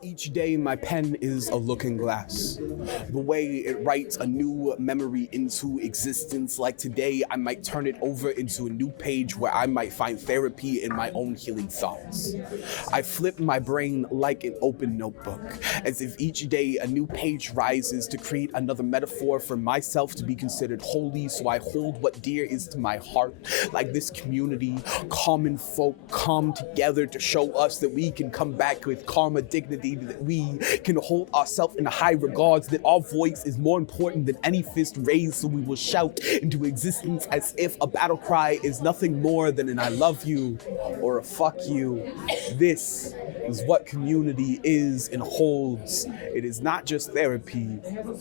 Each day my pen is a looking glass. The way it writes a new memory into existence, like today I might turn it over into a new page where I might find therapy in my own healing thoughts. I flip my brain like an open notebook, as if each day a new page rises to create another metaphor for myself to be considered holy, so I hold what dear is to my heart, like this community, common folk come together to show us that we can come back with karma dignity, that we can hold ourselves in high regards, that our voice is more important than any fist raised, so we will shout into existence as if a battle cry is nothing more than an I love you or a fuck you. This is what community is and holds. It is not just therapy,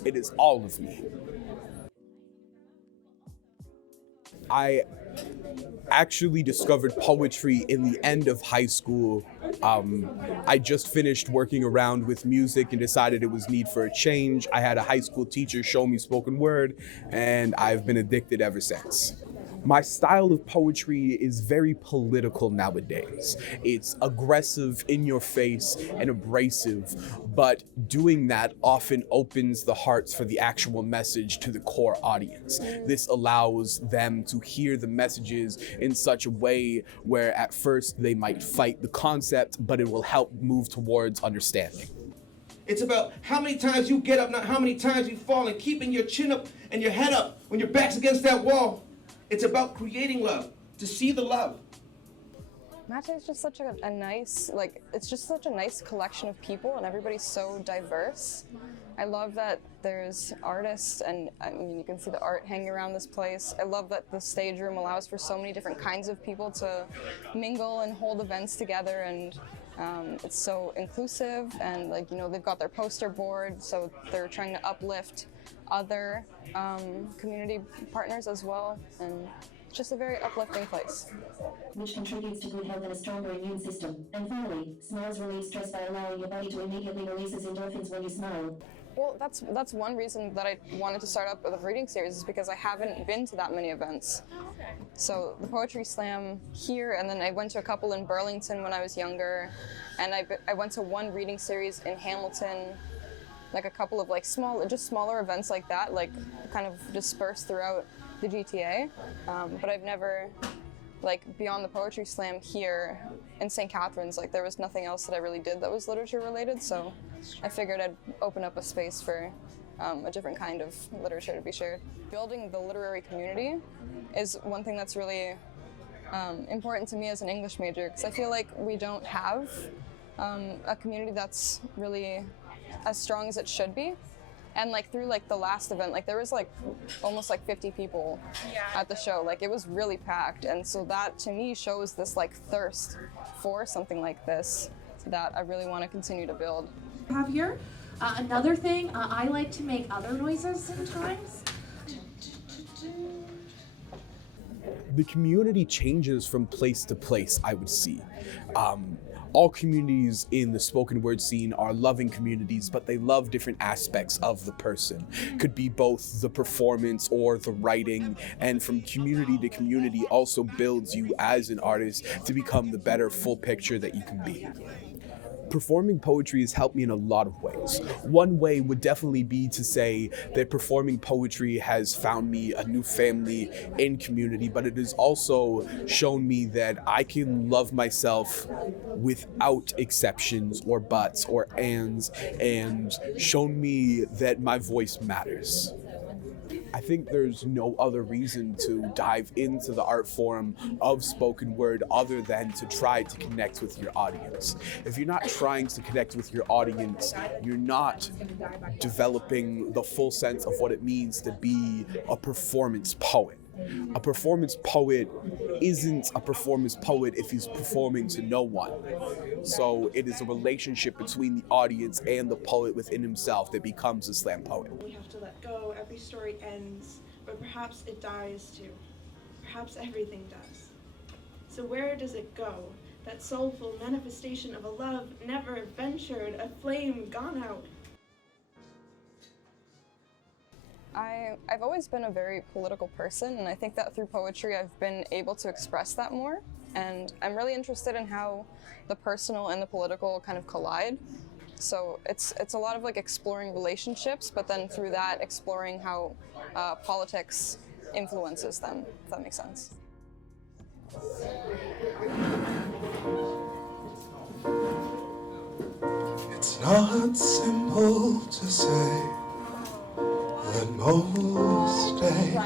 it is all of me. I actually discovered poetry in the end of high school. I just finished working around with music and decided it was need for a change. I had a high school teacher show me spoken word, and I've been addicted ever since. My style of poetry is very political nowadays. It's aggressive, in your face, and abrasive, but doing that often opens the hearts for the actual message to the core audience. This allows them to hear the messages in such a way where at first they might fight the concept, but it will help move towards understanding. It's about how many times you get up, not how many times you fall, and keeping your chin up and your head up when your back's against that wall. It's about creating love, to see the love. Mate is just such a nice, it's just such a nice collection of people, and everybody's so diverse. I love that there's artists, and I mean, you can see the art hanging around this place. I love that the stage room allows for so many different kinds of people to mingle and hold events together, and it's so inclusive, and they've got their poster board, so they're trying to uplift other community partners as well, and it's just a very uplifting place. Which contributes to good health and a stronger immune system. And finally, smiles release stress by allowing your body to immediately releases endorphins when you smile. Well, that's one reason that I wanted to start up with a reading series, is because I haven't been to that many events. So the Poetry Slam here, and then I went to a couple in Burlington when I was younger, and I went to one reading series in Hamilton, like a couple of smaller events like that, kind of dispersed throughout the GTA. But I've never, beyond the Poetry Slam here in St. Catharines, there was nothing else that I really did that was literature related, so I figured I'd open up a space for a different kind of literature to be shared. Building the literary community is one thing that's really important to me as an English major, because I feel like we don't have a community that's really as strong as it should be. And through the last event, there was almost 50 people at the show. It was really packed, and so that to me shows this thirst for something like this that I really want to continue to build. Have here another thing, I like to make other noises sometimes. The community changes from place to place, I would see. All communities in the spoken word scene are loving communities, but they love different aspects of the person. Could be both the performance or the writing, and from community to community also builds you as an artist to become the better full picture that you can be. Performing poetry has helped me in a lot of ways. One way would definitely be to say that performing poetry has found me a new family in community, but it has also shown me that I can love myself without exceptions or buts or ands, and shown me that my voice matters. I think there's no other reason to dive into the art form of spoken word other than to try to connect with your audience. If you're not trying to connect with your audience, you're not developing the full sense of what it means to be a performance poet. A performance poet isn't a performance poet if he's performing to no one. So it is a relationship between the audience and the poet within himself that becomes a slam poet. We have to let go. Every story ends, but perhaps it dies too. Perhaps everything does. So where does it go? That soulful manifestation of a love never ventured, a flame gone out. I've always been a very political person, and I think that through poetry I've been able to express that more. And I'm really interested in how the personal and the political kind of collide. So it's a lot of like exploring relationships, but then through that exploring how politics influences them, if that makes sense. It's not simple to say that most days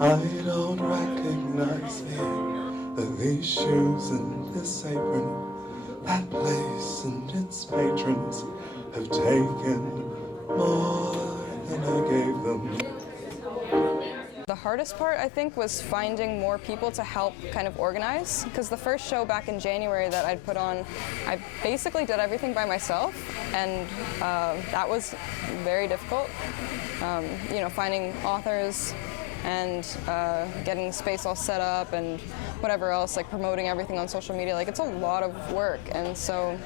I don't recognize me, that these shoes and this apron, that place and its patrons have taken more than I gave them. The hardest part, I think, was finding more people to help kind of organize, because the first show back in January that I'd put on, I basically did everything by myself, and that was very difficult. You know, finding authors and getting the space all set up and whatever else, like promoting everything on social media, like it's a lot of work. And so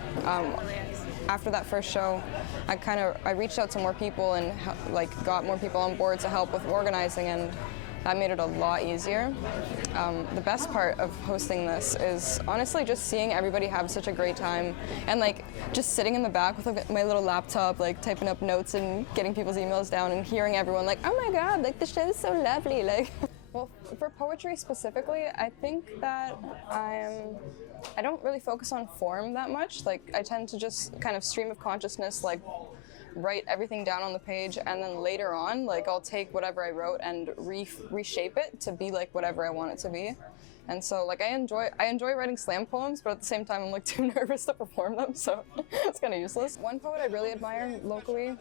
after that first show, I reached out to more people and like got more people on board to help with organizing, and that made it a lot easier. The best part of hosting this is honestly just seeing everybody have such a great time, and like just sitting in the back with my little laptop, like typing up notes and getting people's emails down and hearing everyone like, oh my god, like the show is so lovely, like. Well, for poetry specifically, I think that I don't really focus on form that much. Like I tend to just kind of stream of consciousness, like write everything down on the page, and then later on, like I'll take whatever I wrote and reshape it to be like whatever I want it to be. And so like I enjoy writing slam poems, but at the same time I'm like too nervous to perform them, so it's kind of useless. One poet I really admire locally,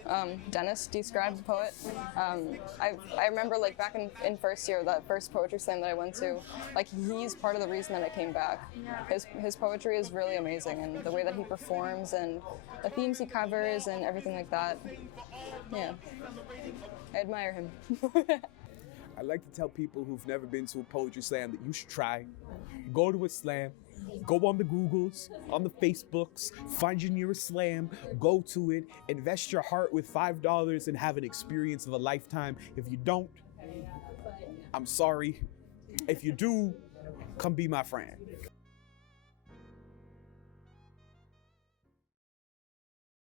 Dennis D. Scribe, the poet. I remember like back in first year, that first poetry slam that I went to, like he's part of the reason that I came back. His poetry is really amazing, and the way that he performs and the themes he covers and everything like that. Yeah, I admire him. I like to tell people who've never been to a poetry slam that you should try. Go to a slam, go on the Googles, on the Facebooks, find your nearest slam, go to it, invest your heart with $5 and have an experience of a lifetime. If you don't, I'm sorry. If you do, come be my friend.